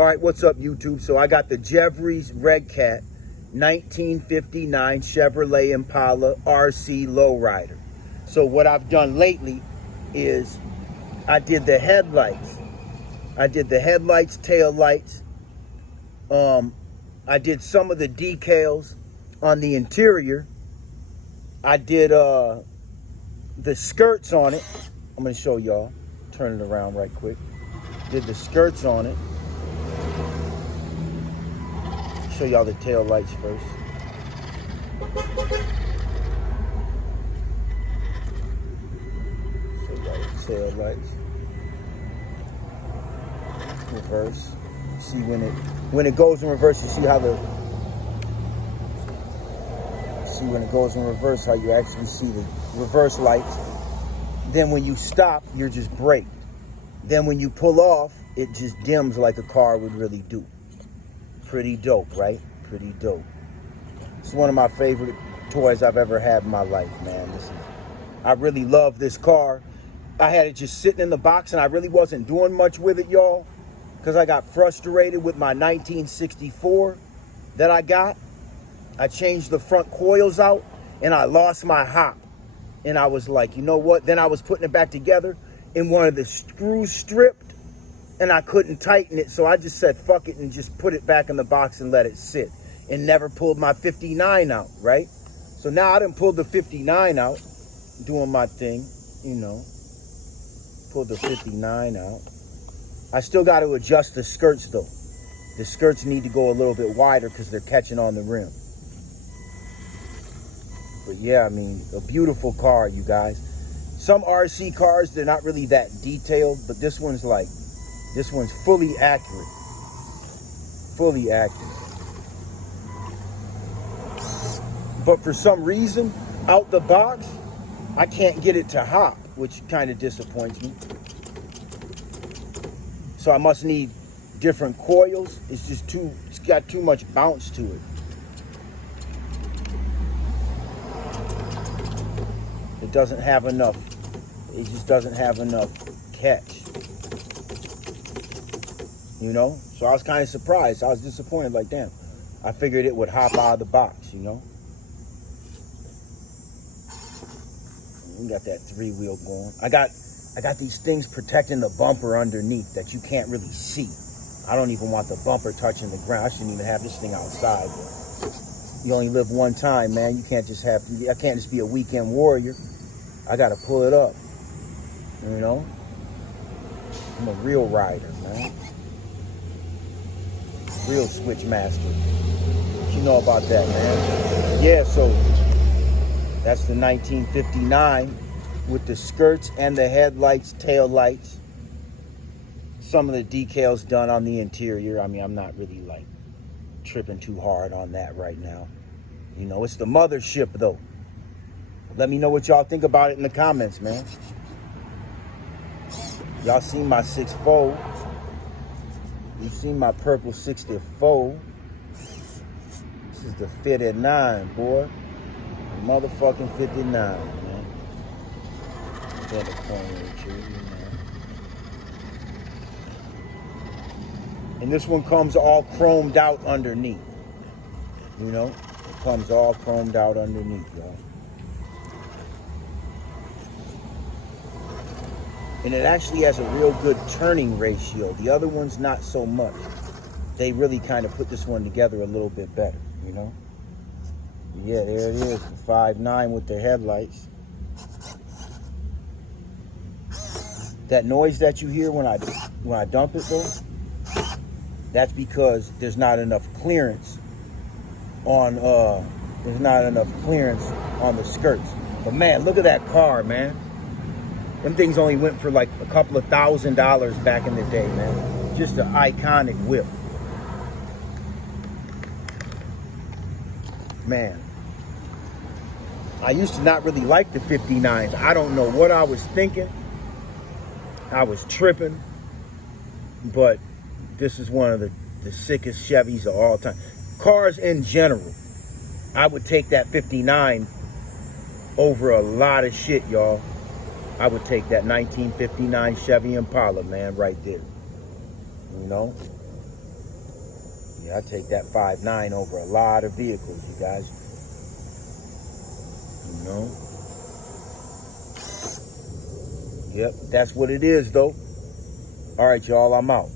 All right, what's up, YouTube? So I got the Jevries Red Cat 1959 Chevrolet Impala RC Lowrider. So what I've done lately is I did the headlights. Tail lights. I did some of the decals on the interior. I did the skirts on it. I'm gonna show y'all. Turn it around right quick. Did the skirts on it. Show y'all the tail lights first. Show y'all the tail lights. Reverse. See when it goes in reverse, you see how when it goes in reverse, how you actually see the reverse lights. Then when you stop, you're just braked. Then when you pull off, it just dims like a car would really do. Pretty dope, right? Pretty dope. It's one of my favorite toys I've ever had in my life, man. I really love this car. I had it just sitting in the box and I really wasn't doing much with it, y'all, because I got frustrated with my 1964 that I got. I changed the front coils out and I lost my hop. And I was like, you know what? Then I was putting it back together and one of the screws stripped and I couldn't tighten it. So I just said, fuck it, and just put it back in the box and let it sit and never pulled my 59 out, right? So now I done pulled the 59 out, doing my thing, you know, pulled the 59 out. I still got to adjust the skirts though. The skirts need to go a little bit wider because they're catching on the rim. But yeah, I mean, a beautiful car, you guys. Some RC cars, they're not really that detailed, but this one's fully accurate. Fully accurate. But for some reason, out the box, I can't get it to hop, which kind of disappoints me. So I must need different coils. It's got too much bounce to it. It doesn't have enough. It just doesn't have enough catch. You know? So I was kind of surprised. I was disappointed, like, damn. I figured it would hop out of the box, you know? We got that 3-wheel going. I got these things protecting the bumper underneath that you can't really see. I don't even want the bumper touching the ground. I shouldn't even have this thing outside. But you only live one time, man. I can't just be a weekend warrior. I gotta pull it up. You know? I'm a real rider, man. Real switch master. What you know about that, man? Yeah, so that's the 1959 with the skirts and the headlights, tail lights. Some of the decals done on the interior. I mean, I'm not really like tripping too hard on that right now. You know, it's the mothership though. Let me know what y'all think about it in the comments, man. Y'all seen my 6.4. You've seen my purple 64. This is the fitted 9, boy. The motherfucking 59, man. Get a corner with you, man. And this one comes all chromed out underneath. You know? It comes all chromed out underneath, y'all. And it actually has a real good turning ratio. The other one's not so much. They really kind of put this one together a little bit better, you know? Yeah, there it is, 5.9 with the headlights. That noise that you hear when I dump it though, that's because there's not enough clearance on the skirts. But man, look at that car, man. Them things only went for like a couple of $1,000 back in the day, man. Just an iconic whip. Man. I used to not really like the 59s. I don't know what I was thinking. I was tripping. But this is one of the sickest Chevys of all time. Cars in general. I would take that 59 over a lot of shit, y'all. I would take that 1959 Chevy Impala, man, right there. You know? Yeah, I take that 5.9 over a lot of vehicles, you guys. You know? Yep, that's what it is, though. All right, y'all, I'm out.